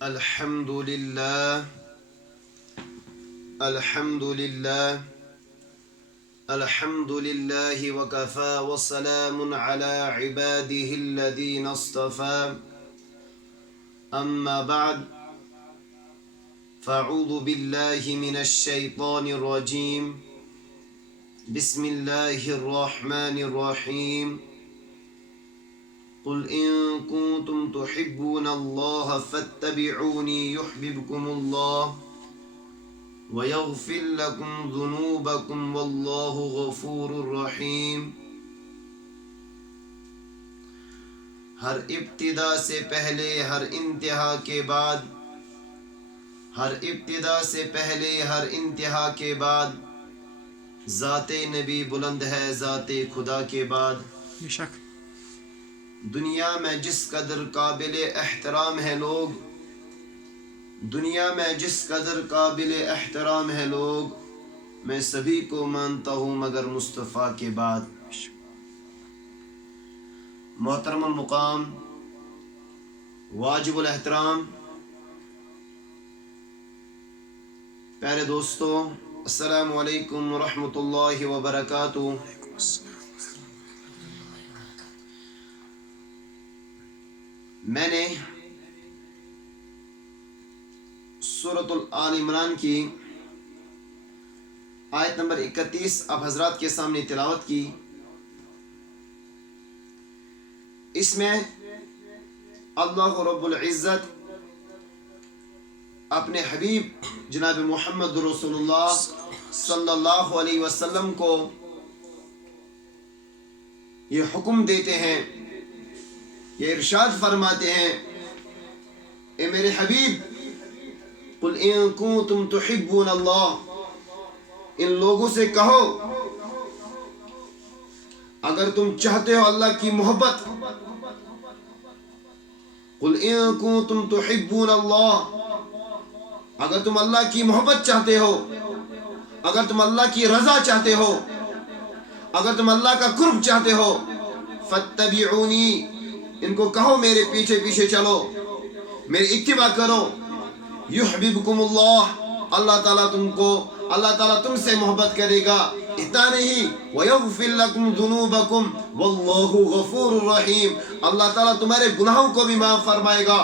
الحمد لله الحمد لله الحمد لله وكفى وسلام على عباده الذين اصطفى أما بعد فأعوذ بالله من الشيطان الرجيم بسم الله الرحمن الرحيم قل إن كنتم تحبون الله فاتبعوني يحببكم الله ويغفر لكم ذنوبكم والله غفور رحيم۔ ہر ابتدا سے پہلے ہر انتہا کے بعد، ہر ابتدا سے پہلے ہر انتہا کے بعد ذات نبی بلند ہے ذات خدا کے بعد۔ بے شک دنیا میں جس قدر قابل احترام ہے لوگ، دنیا میں جس قدر قابل احترام ہے لوگ، میں سبھی کو مانتا ہوں مگر مصطفیٰ کے بعد۔ محترم المقام، واجب الاحترام، پیارے دوستو، السلام علیکم ورحمۃ اللہ وبرکاتہ۔ میں نے سورۃ آل عمران کی آیت نمبر 31 آپ حضرات کے سامنے تلاوت کی۔ اس میں اللہ رب العزت اپنے حبیب جناب محمد رسول اللہ صلی اللہ علیہ وسلم کو یہ حکم دیتے ہیں، یہ ارشاد فرماتے ہیں، اے میرے حبیب قل ان کنتم تحبون اللہ، ان لوگوں سے کہو اگر تم چاہتے ہو اللہ کی محبت، قل ان کنتم تحبون اللہ، اگر تم اللہ کی محبت چاہتے ہو، اگر تم اللہ کی رضا چاہتے ہو، اگر تم اللہ کا قرب چاہتے ہو، فاتبعونی، ان کو کہو میرے پیچھے پیچھے چلو، میری اتباع کرو، یحببکم اللہ، اللہ تعالیٰ تم سے محبت کرے گا۔ اتنا نہیں، ویغفر لکم ذنوبکم واللہ غفور الرحیم، اللہ تعالیٰ تمہارے گناہوں کو بھی معاف فرمائے گا،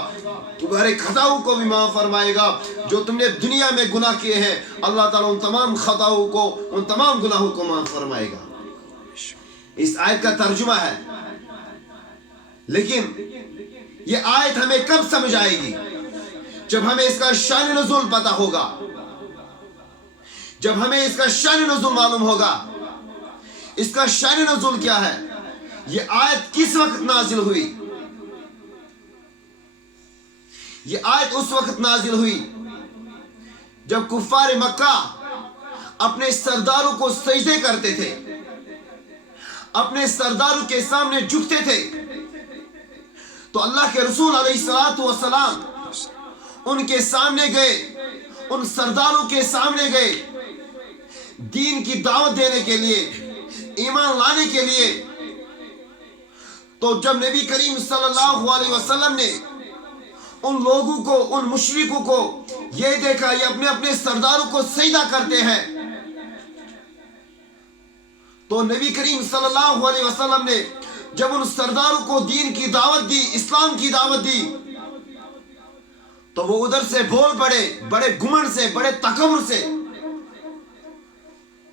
تمہارے خطاؤں کو بھی معاف فرمائے گا۔ جو تم نے دنیا میں گناہ کیے ہیں اللہ تعالیٰ ان تمام خطاؤں کو، ان تمام گناہوں کو معاف فرمائے گا۔ اس آیت کا ترجمہ ہے، لیکن یہ آیت ہمیں کب سمجھ آئے گی؟ جب ہمیں اس کا شان نزول پتہ ہوگا، جب ہمیں اس کا شان نزول معلوم ہوگا۔ اس کا شان نزول کیا ہے؟ یہ آیت کس وقت نازل ہوئی؟ یہ آیت اس وقت نازل ہوئی جب کفار مکہ اپنے سرداروں کو سجدے کرتے تھے، اپنے سرداروں کے سامنے جھکتے تھے، تو اللہ کے رسول علیہ السلام ان کے سامنے گئے، ان سرداروں کے سامنے گئے دین کی دعوت دینے کے لیے، ایمان لانے کے لیے۔ تو جب نبی کریم صلی اللہ علیہ وسلم نے ان لوگوں کو، ان مشرکوں کو یہ دیکھا یہ اپنے اپنے سرداروں کو سجدہ کرتے ہیں، تو نبی کریم صلی اللہ علیہ وسلم نے جب ان سرداروں کو دین کی دعوت دی، اسلام کی دعوت دی، تو وہ ادھر سے بول پڑے، بڑے گمنڈ سے، بڑے تکبر سے۔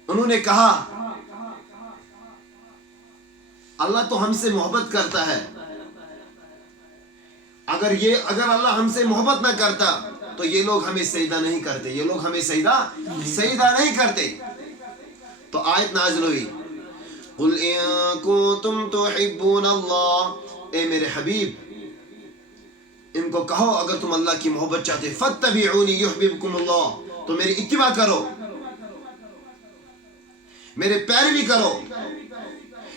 انہوں نے کہا اللہ تو ہم سے محبت کرتا ہے، اگر اللہ ہم سے محبت نہ کرتا تو یہ لوگ ہمیں سجدہ نہیں کرتے، یہ لوگ ہمیں سجدہ نہیں کرتے۔ تو آیت نازل ہوئی، قل ان کنتم تحبون اللہ، اے میرے حبیب ان کو کہو اگر تم اللہ کی محبت چاہتے، فاتبعونی یحببکم اللہ، تو میری اتباع کرو، میرے پیروی کرو،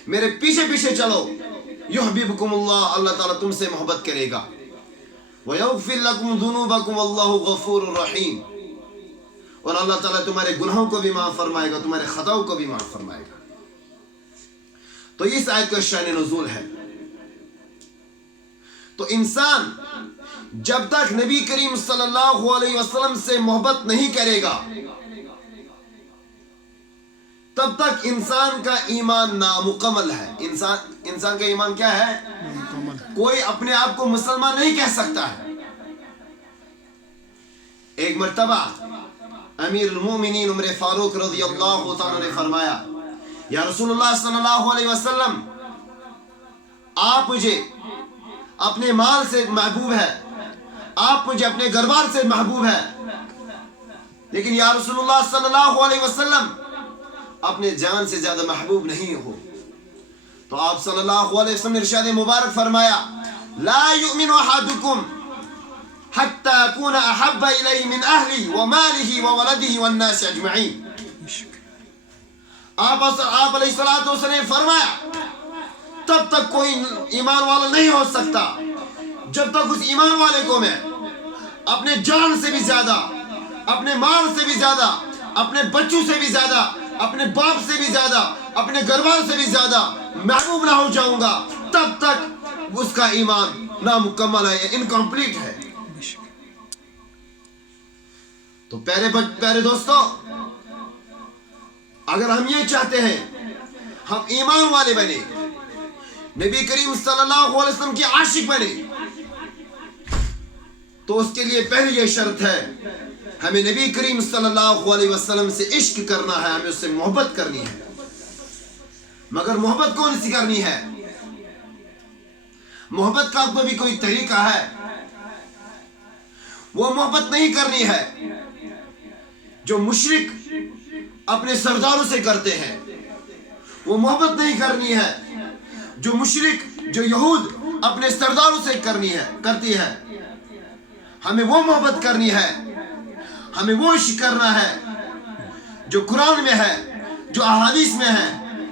میرے پیچھے پیچھے چلو، یحببکم اللہ، اللہ تعالیٰ تم سے محبت کرے گا، ویغفر لکم ذنوبکم واللہ غفور الرحیم، اور اللہ تعالیٰ تمہارے گناہوں کو بھی معاف فرمائے گا، تمہارے خطاؤں کو بھی معاف فرمائے گا۔ تو اس آیت کا شان نزول ہے۔ تو انسان جب تک نبی کریم صلی اللہ علیہ وسلم سے محبت نہیں کرے گا تب تک انسان کا ایمان نامکمل ہے. انسان کا ایمان کیا ہے؟ کوئی اپنے آپ کو مسلمان نہیں کہہ سکتا ہے. ایک مرتبہ امیر المومنین عمر فاروق رضی اللہ تعالیٰ نے فرمایا یا رسول اللہ صلی اللہ علیہ وسلم آپ مجھے اپنے مال سے محبوب ہے, آپ مجھے اپنے گھر بار سے محبوب ہے, لیکن یا رسول اللہ صلی اللہ علیہ وسلم اپنے جان سے زیادہ محبوب نہیں ہو. تو آپ صلی اللہ علیہ وسلم نے ارشاد مبارک فرمایا لا یؤمن احدکم حتی اکون احب الیہ من اہلی ومالہ وولدہ والناس اجمعین. آپ علیہ الصلوۃ والسلام نے فرمایا تب تک کوئی ایمان والا نہیں ہو سکتا جب تک اس ایمان والے کو میں اپنے جان سے بھی زیادہ, اپنے مال سے بھی زیادہ, اپنے بچوں سے بھی زیادہ, اپنے باپ سے بھی زیادہ, اپنے گھر والوں سے بھی زیادہ محبوب نہ ہو جاؤں گا تب تک اس کا ایمان نامکمل ہے, انکمپلیٹ ہے. تو پیارے دوستو, اگر ہم یہ چاہتے ہیں ہم ایمان والے بنے, نبی کریم صلی اللہ علیہ وسلم کی عاشق بنے, تو اس کے لیے پہلی یہ شرط ہے ہمیں نبی کریم صلی اللہ علیہ وسلم سے عشق کرنا ہے, ہمیں اس سے محبت کرنی ہے. مگر محبت کون سی کرنی ہے؟ محبت کا بھی کوئی طریقہ ہے. وہ محبت نہیں کرنی ہے جو مشرک اپنے سرداروں سے کرتے ہیں, وہ محبت نہیں کرنی ہے جو مشرک, جو یہود اپنے سرداروں سے کرتی ہے. ہمیں وہ محبت کرنی ہے, ہمیں وہ عشق کرنا ہے جو قرآن میں ہے, جو احادیث میں ہے,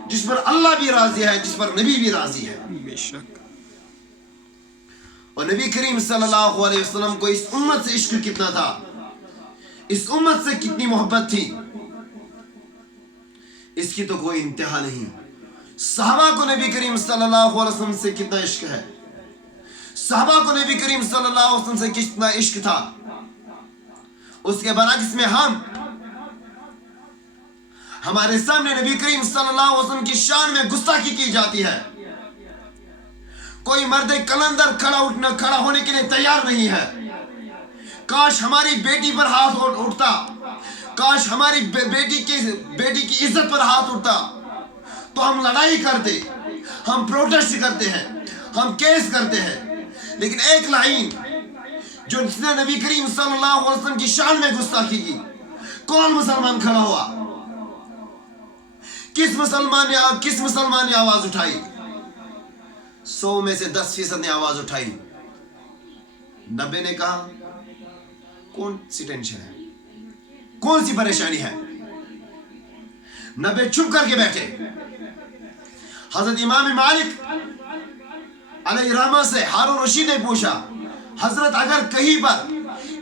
جس پر اللہ بھی راضی ہے, جس پر نبی بھی راضی ہے. اور نبی کریم صلی اللہ علیہ وسلم کو اس امت سے عشق کتنا تھا, اس امت سے کتنی محبت تھی, اس کی تو کوئی انتہا نہیں. صحابہ کو نبی کریم صلی اللہ علیہ وسلم سے کتنا عشق ہے, صحابہ کو نبی کریم صلی اللہ علیہ وسلم سے کتنا عشق تھا. اس کے برعکس میں ہمارے سامنے نبی کریم صلی اللہ علیہ وسلم کی شان میں گستاخی کی جاتی ہے. کوئی مرد کلندر کھڑا ہونے کے لیے تیار نہیں ہے. کاش ہماری بیٹی پر ہاتھ اٹھتا, کاش ہماری بیٹی کی عزت پر ہاتھ اٹھتا تو ہم لڑائی کرتے, ہم پروٹیسٹ کرتے ہیں, ہم کیس کرتے ہیں. لیکن ایک لائن جس نے نبی کریم صلی اللہ علیہ وسلم کی شان میں گستاخی کی, کون مسلمان کھڑا ہوا؟ کس مسلمان نے آواز اٹھائی؟ 100 میں سے 10% نے آواز اٹھائی, 90 نے کہا کون سی ٹینشن ہے, کون سی پریشانی ہے. 90 چھپ کر کے بیٹھے. حضرت امام مالک علیہ رحمہ سے ہارون رشید نے پوچھا حضرت اگر کہیں پر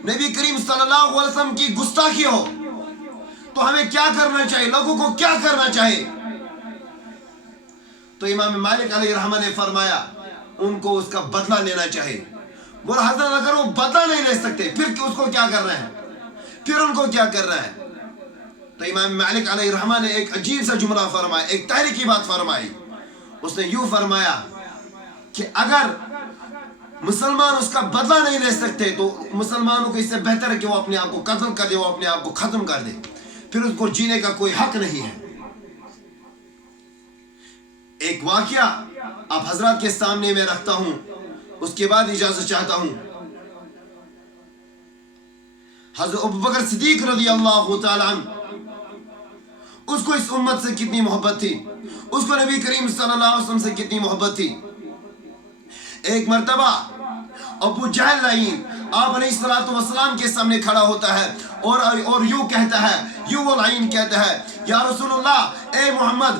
نبی کریم صلی اللہ علیہ وسلم کی گستاخی ہو تو ہمیں کیا کرنا چاہیے, لوگوں کو کیا کرنا چاہیے؟ تو امام مالک علیہ رحمہ نے فرمایا ان کو اس کا بدلہ لینا چاہیے. بولا حضرت اگر وہ بدلہ نہیں لے سکتے پھر اس کو کیا کرنا ہے, پھر ان کو کیا کرنا ہے؟ تو امام مالک علیہ رحمہ نے ایک عجیب سا جملہ فرمایا, ایک تحریکی بات فرمائی. اس نے یوں فرمایا کہ اگر مسلمان اس کا بدلہ نہیں لے سکتے تو مسلمانوں کو اس سے بہتر ہے کہ وہ اپنے آپ کو قتل کر دے, وہ اپنے آپ کو ختم کر دے, پھر اس کو جینے کا کوئی حق نہیں ہے. ایک واقعہ آپ حضرات کے سامنے میں رکھتا ہوں, اس کے بعد اجازت چاہتا ہوں. حضرت ابوبکر صدیق رضی اللہ تعالی عنہ, اس کو اس امت سے کتنی محبت تھی, اس کو نبی کریم صلی اللہ علیہ وسلم سے کتنی محبت تھی. ایک مرتبہ ابو جہل لعین آپ علیہ السلام کے سامنے کھڑا ہوتا ہے اور یوں کہتا ہے, یوں وہ لعین کہتا ہے یا رسول اللہ, اے محمد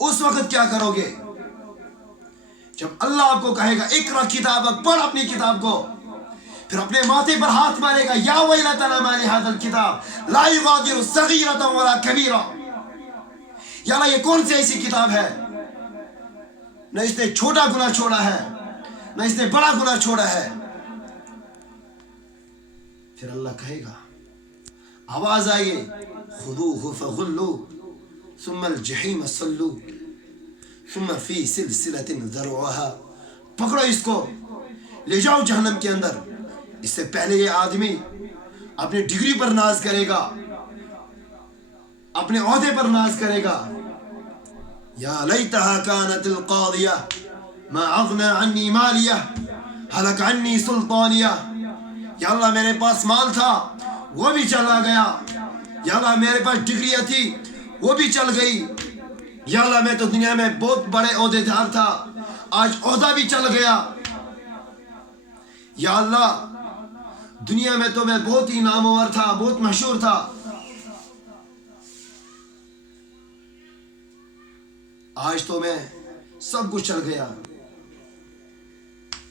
اس وقت کیا کرو گے؟ جب اللہ آپ کو کہے گا اقرا کتابک، پڑھ اپنی کتاب کو، پھر اپنے ماتھے پر ہاتھ مارے گا، یا ویلتنا ما لہذا الکتاب لا یغادر صغیرۃ ولا کبیرہ، یا اللہ یہ کون سی ایسی کتاب ہے، نہ اس نے چھوٹا گناہ چھوڑا ہے نہ اس نے بڑا گناہ چھوڑا ہے۔ پھر اللہ کہے گا، آواز آئیے، خذوہ فغلوہ ثم الجحیم صلوہ ثم فی سلسلۃ ذرعها، پکڑو اس کو، لے جاؤ جہنم کے اندر۔ اس سے پہلے یہ آدمی اپنی ڈگری پر ناز کرے گا، اپنے عہدے پر ناز کرے گا، یا لیتہا کانت القاضیہ ما اغنی عنی مالیہ ہلک عنی سلطانیہ، یا اللہ میرے پاس مال تھا وہ بھی چلا گیا، یا اللہ میرے پاس ڈگریاں تھی وہ بھی چل گئی، یا اللہ میں تو دنیا میں بہت بڑے عہدے دار تھا، آج عہدہ بھی چل گیا، یا اللہ دنیا میں تو میں بہت ہی نامور تھا، بہت مشہور تھا، آج تو میں سب کچھ چل گیا۔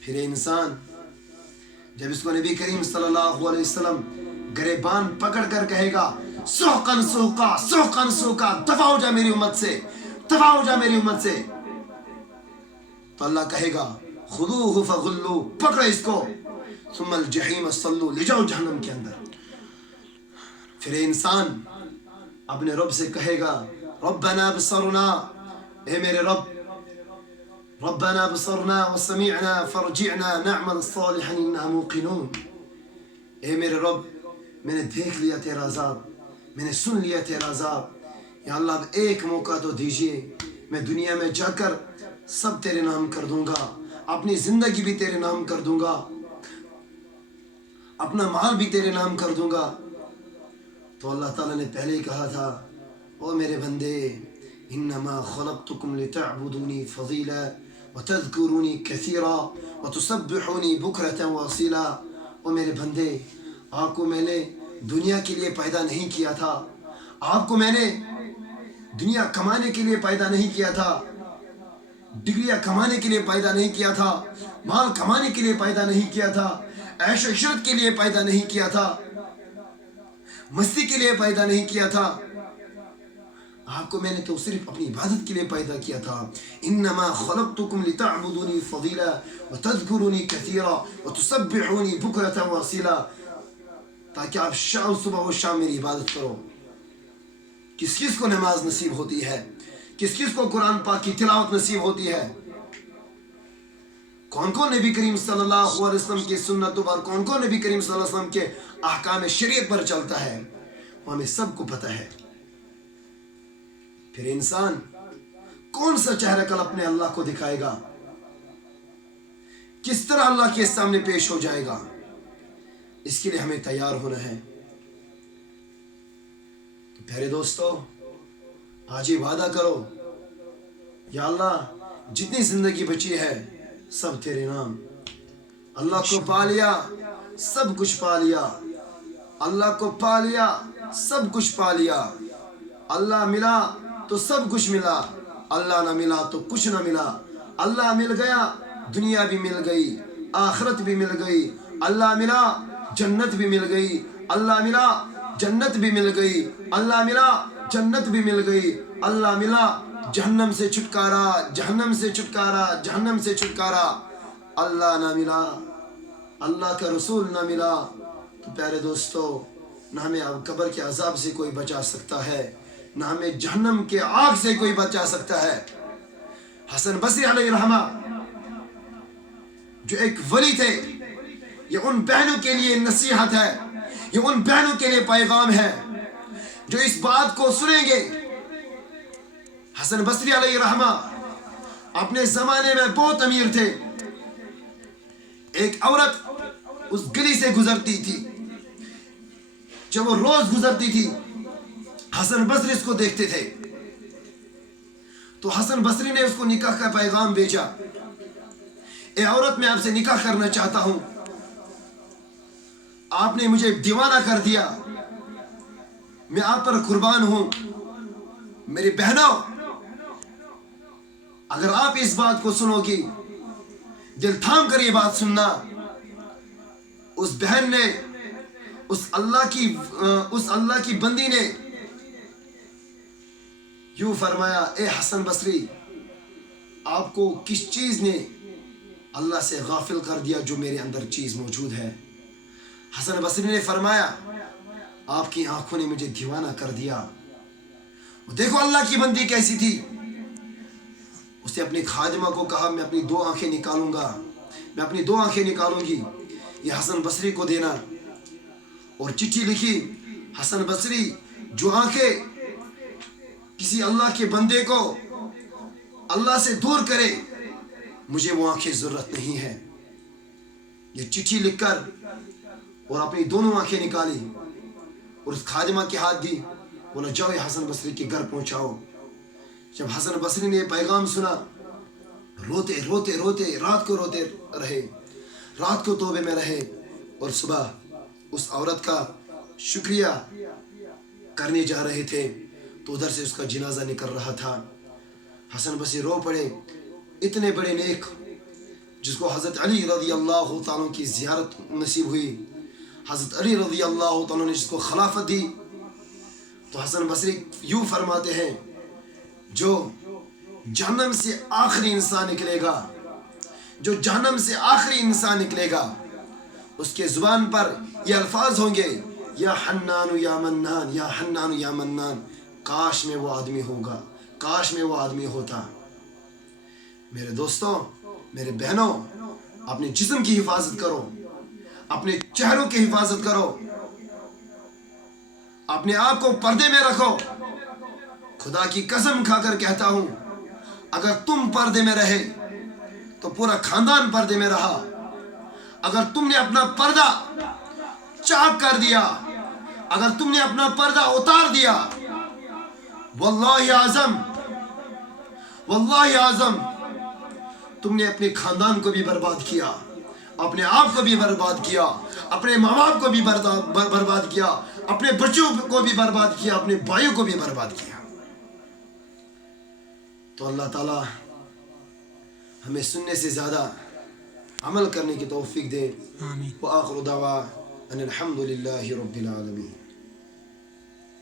پھر انسان جب اس کو نبی کریم صلی اللہ علیہ وسلم گریبان پکڑ کر کہے گا سحقا سحقا سحقا سحقا، دفع ہو جا میری امت سے، دفع ہو جا میری امت سے، تو اللہ کہے گا خذوہ فغلوہ، پکڑو اس کو، ثم الجحیم صلوہ، لے جاؤ جہنم کے اندر۔ پھر انسان اپنے رب سے کہے گا ربنا بصرنا، اے میرے رب، ربنا بصرنا وسمعنا فرجعنا نعمل صالحا انا موقنون، اے میرے رب میں نے دیکھ لیا تیرا عذاب، میں نے سن لیا تیرا عذاب، یا اللہ اب ایک موقع تو دیجئے، میں دنیا میں جا کر سب تیرے نام کر دوں گا، اپنی زندگی بھی تیرے نام کر دوں گا، اپنا مال بھی تیرے نام کر دوں گا۔ تو اللہ تعالیٰ نے پہلے ہی کہا تھا او میرے بندے انما خلقتکم لتعبدونی فضیلا وتذکرونی کثیرا وتسبحونی بکرة واصیلا، او میرے بندے آپ کو میں نے دنیا کے لیے پیدا نہیں کیا تھا، آپ کو میں نے دنیا کمانے کے لیے پیدا نہیں کیا تھا، ڈگریاں کمانے کے لیے پیدا نہیں کیا تھا، مال کمانے کے لیے پیدا نہیں کیا تھا، عیش و عشرت کے لیے پیدا نہیں کیا تھا، مستی کے لیے پیدا نہیں کیا تھا، آپ کو میں نے تو صرف اپنی عبادت کے لیے پیدا کیا تھا۔ انما خلقتکم لتعبدونی فضیلا وتذکرونی کثیرا وتسبحونی بکرة واصیلا، تاکہ آپ شام صبح و شام میری عبادت کرو۔ کس کس کو نماز نصیب ہوتی ہے؟ کس کس کو قرآن پاک کی تلاوت نصیب ہوتی ہے؟ کون کون نبی کریم صلی اللہ علیہ وسلم کی سنتوں پر، کون کون نبی کریم صلی اللہ علیہ وسلم کے احکام شریعت پر چلتا ہے، وہ ہمیں سب کو پتہ ہے۔ پھر انسان کون سا چہرہ کل اپنے اللہ کو دکھائے گا، کس طرح اللہ کے سامنے پیش ہو جائے گا، اس کے لیے ہمیں تیار ہونا ہے۔ تو پیارے دوستو، آج یہ وعدہ کرو یا اللہ جتنی زندگی بچی ہے سب تیرے نام، اللہ کو پا لیا سب کچھ پا لیا، اللہ کو پا لیا سب کچھ پا لیا، اللہ ملا تو سب کچھ ملا، اللہ نہ ملا تو کچھ نہ ملا، اللہ مل گیا دنیا بھی مل گئی، آخرت بھی مل گئی، اللہ ملا جنت بھی مل گئی، اللہ ملا جنت بھی مل گئی، اللہ ملا جنت بھی مل گئی، اللہ ملا جہنم سے چھٹکارا، جہنم سے چھٹکارا، جہنم سے چھٹکارا، اللہ نہ ملا، اللہ کا رسول نہ ملا، تو پیارے دوستو نہ ہمیں اب قبر کے عذاب سے کوئی بچا سکتا ہے، نہ ہمیں جہنم کے آگ سے کوئی بچا سکتا ہے۔ حسن بصری علیہ الرحمہ جو ایک ولی تھے، یہ ان بہنوں کے لیے نصیحت ہے، یہ ان بہنوں کے لیے پیغام ہے جو اس بات کو سنیں گے۔ حسن بصری علیہ الرحمہ اپنے زمانے میں بہت امیر تھے، ایک عورت اس گلی سے گزرتی تھی، جب وہ روز گزرتی تھی حسن بصری اس کو دیکھتے تھے، تو حسن بصری نے اس کو نکاح کا پیغام بھیجا، اے عورت میں آپ سے نکاح کرنا چاہتا ہوں، آپ نے مجھے دیوانہ کر دیا، میں آپ پر قربان ہوں، میری بہنوں اگر آپ اس بات کو سنو گی، دل تھام کر یہ بات سننا، اس بہن نے، اس اللہ کی بندی نے یوں فرمایا، اے حسن بصری، آپ کو کس چیز نے اللہ سے غافل کر دیا جو میرے اندر چیز موجود ہے؟ حسن بصری نے فرمایا، آپ کی آنکھوں نے مجھے دیوانہ کر دیا۔ دیکھو اللہ کی بندی کیسی تھی، اس نے اپنی خادمہ کو کہا، میں اپنی 2 آنکھیں نکالوں گا، میں اپنی 2 آنکھیں نکالوں گی، یہ حسن بصری کو دینا۔ اور چٹھی لکھی، حسن بصری جو آنکھیں کسی اللہ کے بندے کو اللہ سے دور کرے، مجھے وہ آنکھیں ضرورت نہیں ہے۔ یہ چٹھی لکھ کر اور اپنی دونوں آنکھیں نکالی اور اس خادمہ کے ہاتھ دی، بولا جاؤ یہ حسن بصری کے گھر پہنچاؤ۔ جب حسن بصری نے پیغام سنا، روتے روتے روتے رات کو روتے رہے، رات کو توبے میں رہے، اور صبح اس عورت کا شکریہ کرنے جا رہے تھے تو ادھر سے اس کا جنازہ نکل رہا تھا۔ حسن بصری رو پڑے، اتنے بڑے نیک جس کو حضرت علی رضی اللہ تعالیٰ کی زیارت نصیب ہوئی، حضرت علی رضی اللہ تعالیٰ نے جس کو خلافت دی، تو حسن بصری یوں فرماتے ہیں، جو جہنم سے آخری انسان نکلے گا، جو جہنم سے آخری انسان نکلے گا، اس کے زبان پر یہ الفاظ ہوں گے، یا حنان یا منان، یا حنان یا منان، کاش میں وہ آدمی ہوگا، کاش میں وہ آدمی ہوتا۔ میرے دوستوں، میرے بہنوں، اپنے جسم کی حفاظت کرو، اپنے چہروں کی حفاظت کرو، اپنے آپ کو پردے میں رکھو۔ خدا کی قسم کھا کر کہتا ہوں، اگر تم پردے میں رہے تو پورا خاندان پردے میں رہا۔ اگر تم نے اپنا پردہ چاک کر دیا، اگر تم نے اپنا پردہ اتار دیا، واللہ اعظم، واللہ اعظم، تم نے اپنے خاندان کو بھی برباد کیا، اپنے آپ کو بھی برباد کیا، اپنے ماں باپ کو بھی برباد کیا، اپنے بچوں کو بھی برباد کیا، اپنے بھائیوں کو بھی برباد کیا۔ تو اللہ تعالیٰ ہمیں سننے سے زیادہ عمل کرنے کی توفیق دے۔ آمین۔ وآخر دعوانا ان الحمد للہ رب العالمین۔